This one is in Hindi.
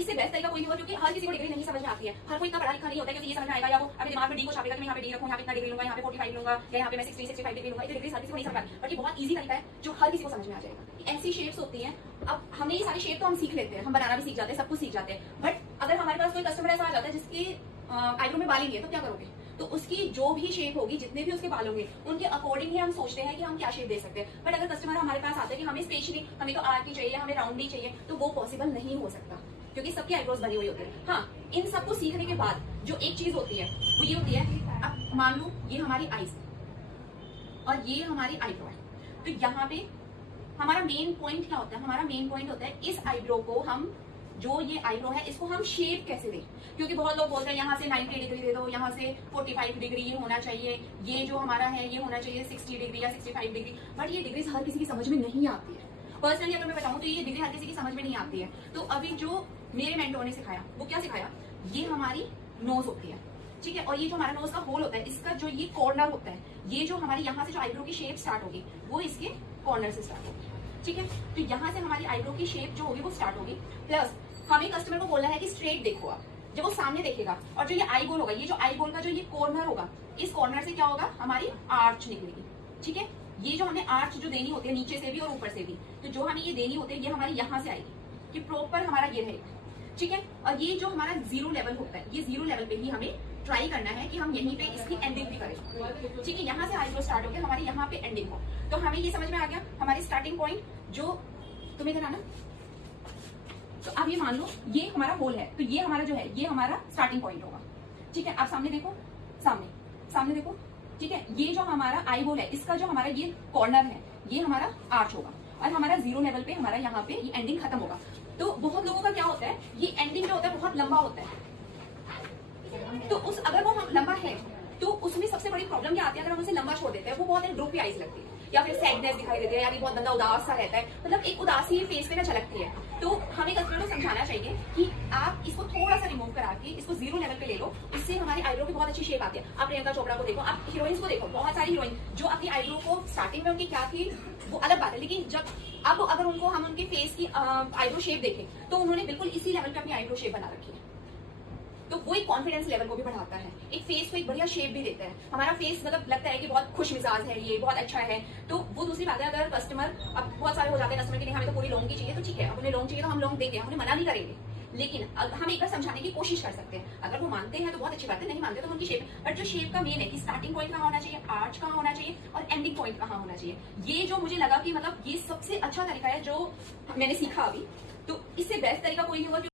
इससे बेस्ट तरीका कोई नहीं होगा, क्योंकि हर किसी को डिग्री नहीं समझ में आती है, हर कोई इतना पढ़ा लिखा नहीं होता है कि ये समझ में आएगा, या वो अपने दिमाग में डी को छापेगा कि मैं यहाँ पे डी रखूँ, यहाँ पे इतना डिग्री लूंगा, यहाँ पे 45 लूंगा, या यहाँ पे मैं 65 डिग्री लूंगा। डिग्री हर किसी को नहीं समझ में, बट ये बहुत ईजी तरीका है जो हर किसी को समझ में आ जाएगा। ऐसी शेप्स होती हैं, अब हमने ये सारी शेप तो हम सीख लेते हैं, हम बनाना भी सीख जाते हैं, सब कुछ सीख जाते हैं, बट अगर हमारे पास कोई कस्टमर ऐसा आ जाता है जिसकी आईब्रो में बाल ही नहीं है, तो क्या करोगे? तो उसकी जो भी शेप होगी, जितने भी उसके बाल होंगे, उनके अकॉर्डिंग ही हम सोचते हैं कि हम क्या शेप दे सकते हैं। बट अगर कस्टमर हमारे पास आता है कि हमें स्पेशली हमें तो आर्क ही चाहिए, हमें राउंड ही चाहिए, तो वो पॉसिबल नहीं हो सकता, क्योंकि सबकी आईब्रोज बनी हुई होती है। हाँ, इन सबको सीखने के बाद जो एक चीज होती है वो ये होती है, अब मान लो ये हमारी आईज और ये हमारी आईब्रो है, तो यहाँ पे हमारा मेन पॉइंट क्या होता है? हमारा मेन पॉइंट होता है इस आईब्रो को हम, जो ये आईब्रो है, इसको हम शेप कैसे दें। क्योंकि बहुत लोग बोलते हैं यहाँ से 90 डिग्री दे दो, यहाँ से 45 डिग्री ये होना चाहिए, ये जो हमारा है ये होना चाहिए 60 डिग्री या 65 डिग्री, बट ये डिग्रीज हर किसी की समझ में नहीं आती है। पर्सनली अगर मैं बताऊं तो ये डिग्री हर किसी की समझ में नहीं आती है। तो अभी जो मेरे मेंटोर ने सिखाया वो क्या सिखाया, ये हमारी नोज होती है, ठीक है, और ये जो हमारा नोज का होल होता है, इसका जो ये कॉर्नर होता है, ये जो हमारी यहाँ से जो आईब्रो की शेप स्टार्ट होगी वो इसके कॉर्नर से स्टार्ट होगी, ठीक है। तो यहाँ से हमारी आईब्रो की शेप जो होगी वो स्टार्ट होगी। प्लस हमें कस्टमर को बोलना है कि स्ट्रेट देखो आप, जब वो सामने देखेगा और जो ये आई बोल होगा, ये जो आई बोल का जो ये कॉर्नर होगा, इस कॉर्नर से क्या होगा, हमारी आर्च निकलेगी, ठीक है। ये जो हमें आर्च जो देनी होती है नीचे से भी और ऊपर से भी, तो जो हमें ये देनी होती है ये हमारी यहाँ से आएगी, कि प्रॉपर हमारा ये रहेगा, ठीक है। और ये जो हमारा जीरो लेवल होता है, ये जीरो लेवल पे ही हमें ट्राई करना है कि हम यहीं पे इसकी एंडिंग भी करें, ठीक है। यहाँ से आईब्रो स्टार्ट हो गया, हमारी यहाँ पे एंडिंग हो, तो हमें ये समझ में आ गया हमारी स्टार्टिंग पॉइंट। जो तुम्हें इधर आना, तो अब ये मान लो ये हमारा होल है, तो ये हमारा जो है ये हमारा स्टार्टिंग पॉइंट होगा, ठीक है। आप सामने देखो, सामने देखो, ठीक है। ये जो हमारा आई होल है, इसका जो हमारा ये कॉर्नर है, ये हमारा आर्च होगा, और हमारा जीरो लेवल पे हमारा यहाँ पे ये एंडिंग खत्म होगा। तो बहुत लोगों का क्या होता है, ये एंडिंग जो होता है बहुत लंबा होता है, तो उस अगर वो हम लंबा है तो उसमें सबसे बड़ी प्रॉब्लम क्या आती है, अगर हम उसे लंबा छोड़ देते हैं, वो बहुत ड्रोपी आईज लगती है, या फिर सैडनेस दिखाई देती है, यार ये बहुत बंदा उदास सा रहता है, मतलब एक उदासी फेस पे ना झलकती है। तो हमें कस्टमर को समझाना चाहिए कि आप इसको थोड़ा सा रिमूव करा के इसको जीरो लेवल पे ले लो, इससे हमारी आईब्रो की बहुत अच्छी शेप आती है। आप प्रियंका चोपड़ा को देखो, आप हीरोइंस को देखो, बहुत सारी हीरोइन जो अपनी आईब्रो को स्टार्टिंग में उनकी क्या थी वो अलग बात है, लेकिन जब अब अगर उनको हम उनके फेस की आईब्रो शेप देखें तो उन्होंने बिल्कुल इसी लेवल पे अपनी आईब्रो शेप बना रखी है। तो वो एक कॉन्फिडेंस लेवल को भी बढ़ाता है, एक फेस को एक बढ़िया शेप भी देता है। हमारा फेस मतलब लगता है कि बहुत खुश मिजाज है, ये बहुत अच्छा है। तो वो दूसरी बात है, अगर कस्टमर, अब बहुत सारे हो जाते हैं कस्टमर के लिए हमें तो पूरी लॉन्ग की चाहिए, तो ठीक है, अब उन्हें लॉन्ग चाहिए तो हम लॉन्ग देंगे, हम उन्हें मना नहीं करेंगे, लेकिन हम एक बार समझाने की कोशिश कर सकते हैं। अगर वो मानते हैं तो बहुत अच्छी बात है, नहीं मानते तो उनकी शेप। बट जो शेप का मेन है कि स्टार्टिंग पॉइंट कहाँ होना चाहिए, आर्च कहाँ होना चाहिए, और एंडिंग पॉइंट कहाँ होना चाहिए, ये जो मुझे लगा कि मतलब ये सबसे अच्छा तरीका है जो मैंने सीखा अभी। तो इससे बेस्ट तरीका कोई नहीं होगा।